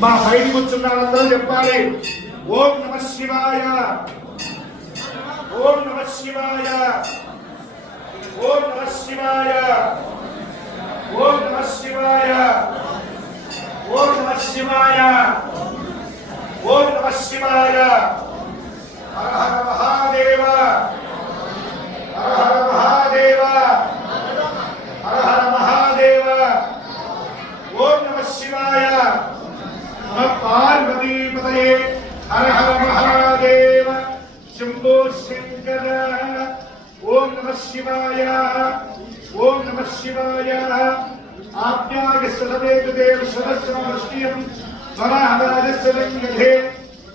మా బయట కూర్చున్న వాళ్ళందరూ చెప్పాలి ఓం నమ శివాయ ఓం నమ శివాయ ఓం నమ శివాయ ఓం నమ శివాయ ఓం నమ శివాయ ఓం నమ శివాయ హర హర మహాదేవ హర హర మహాదేవ హర హర మహాదేవ ఓం నమ శివాయ నమ పార్వతీపతయే హర హర మహాదేవ శంభో శంకర ఓం నమ శివాయ ఓం నమ శివాయ ఆజ్ఞాగస్తదేవ సహస్రమష్టియం మహారాజస్వరంగధే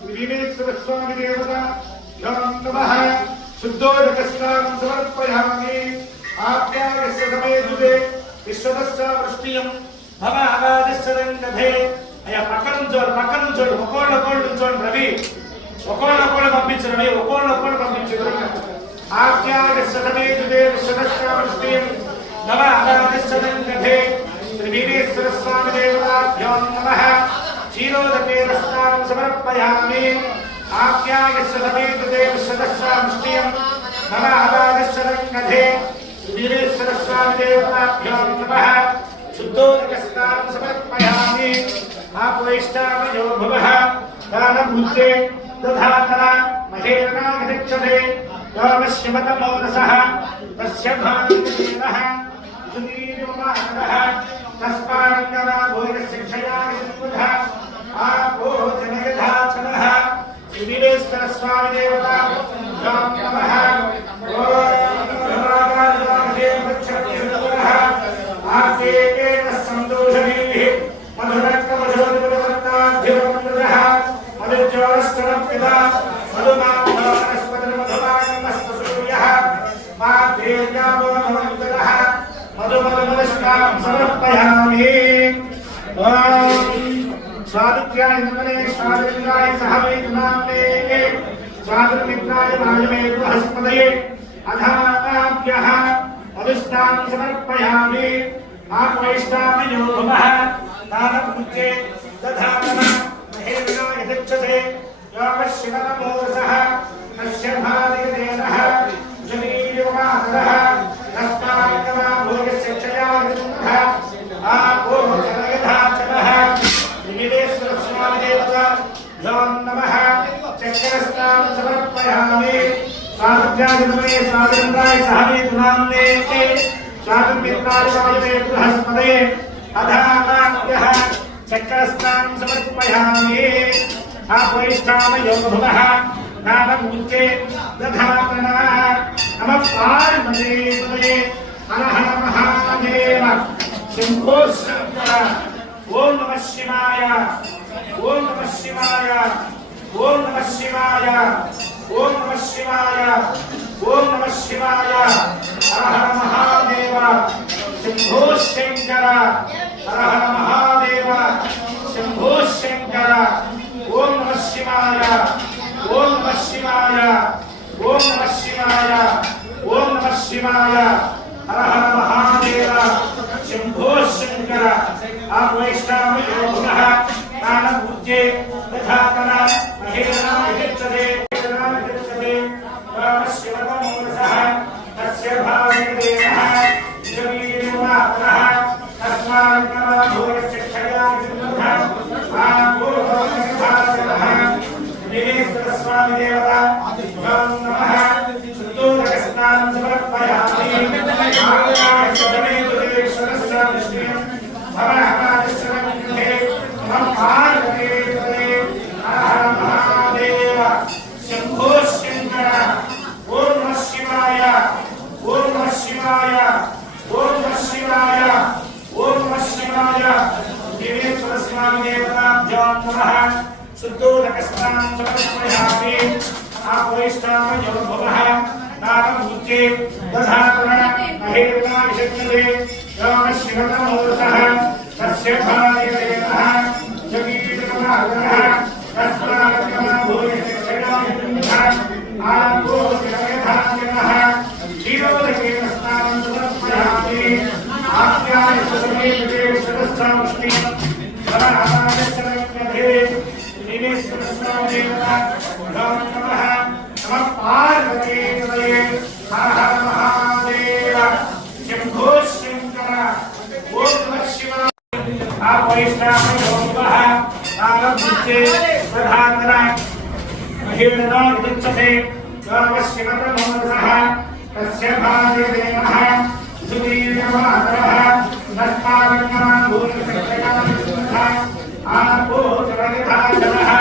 వివేశ్వర స్వామి దేవత నమః శుద్ధోదకస్నానం సమర్పయామి ఆజ్ఞాగస్య సమేతుదే విశ్వదస్సావృష్టియం మహారాజస్వరంగధే అయ్యా పక్కన నుంచోడు ఒక్కోళ్ళు నుంచోండి రవి ఒక్కోళ్ళు పంపించు రవి ఒక్కోళ్ళు పంపించు ఆజ్ఞాగస్య సమేతుదే విశ్వదస్సావృష్టియం మహారాజస్వరంగధే శ్రీవీరేశ్వర స్వామి దేవతాభ్యో నమః క్షీరోదకేన స్నానం సమర్పయామి ఆజ్ఞాగస్య సమేతుదే విశ్వదస్సావృష్టియం మహారాజస్వరంగధే శ్రీవీరేశ్వర స్వామి దేవతాభ్యో నమః శుద్ధోదకస్నానం సమర్పయామి ఆపైష్టామయో భవః దానభూతే దధాతన మహేరణాగతిక్షతే కామశ్యమతమోరసః తస్య భాగేనః సుదీర్ఘమానః తస్మారంగనా భోజశిక్షయాగతిబుధ ఆపో జనయధాచనః శ్రీవీరేశ్వర స్వామి దేవతా నమః ఓం భగవాదేవక్షరః ఆకేకేన సంతోషమీః మధురకమధురవర్తాభ్యురమృతః మధుజ్యోరస్తనపిత మధుమానస్పతిర్మధుమానమస్తసూర్యః మాధేర్యామో భవంతరః మధుమధుమస్నాం సమర్పయామి ఓం స్వాదిత్యాయ నమనే స్వాదిత్యాయ సహవైతునామ్నే స్వాదిమిత్రాయ వాయువే బృహస్పతయే అధానాభ్యః మధుస్నాం సమర్పయామి ఆపైష్టామయో భవః దానభూతే దధాతన మహేరణాగతిక్షతే యోగశివనమోరసః తస్య భాగేనః జనీయుమాతరః తస్మారంగనా భోజశిక్షయాగతిబుధ ఆపో జనయధాచనః శ్రీవీరేశ్వర స్వామి దేవతా నమః చక్రస్నానం సమర్పయామి స్వాదిత్యాయ స్వాదింద్రాయ సహవేతునామ్నే స్వాదిమిత్రాయ వాయువే బృహస్పతయే అధానాభ్యః చక్రస్నానం సమర్పయామి ఆపైష్టామయో భవః దానభూతే దధాతన నమ పార్వతీపతయే హర హర మహాదేవ శంభో శంకర ఓం నమ శివాయ ఓం నమ శివాయ ఓం నమ శివాయ ఓం నమ శివాయ ఓం నమ శివాయ హర హర మహాదేవ శంభో శంకర హర హర మహాదేవ శంభో శంకర ఓం నమ శివాయ ఓం నమ శివాయ ఓం నమ శివాయ ఓం నమ శివాయ హర హర మహాదేవ శంభో శంకర ఆపైష్టామయో భవః దానభూతే దధాతన మహేరణాగతిక్షతే కామశ్యమతమోరసః తస్య భాగేనః జనీయుమాతరః తస్మారంగనా భోజశిక్షయాగతిబుధ ఆపో జనయధాచనః శ్రీవీరేశ్వర స్వామి దేవతా నమః శుద్ధోదకస్నానం సమర్పయామి ఆజ్ఞాగస్యమేతుదేశ్వరస్యావృష్టియం మహారాజస్వరంగధే నమ పార్వతీపతయే హర హర మహాదేవ శంభో శంకర ఓం నమ శివాయ ఓం నమ శివాయ ఓం నమ శివాయ ఓం నమ శివాయ శ్రీవీరేశ్వర స్వామి దేవతాభ్యో నమః శుద్ధోదకస్నానం సమర్పయామి ఆపైష్టామయో భవః దానభూతే దధాతన మహేరణాగతిక్షతే యోగశివనమోరసః తస్య భాగేనః జనీయుమాతరః తస్మారంగనా భోజశిక్షయాగతిబుధ ఆపో జనయధాచనః క్షీరోదకేన స్నానం సమర్పయామి तस्य भार्यदेवः सुवीर्यमातरः तस्मादङ्गमाभूतसत्यकाः आपो जगदधातरः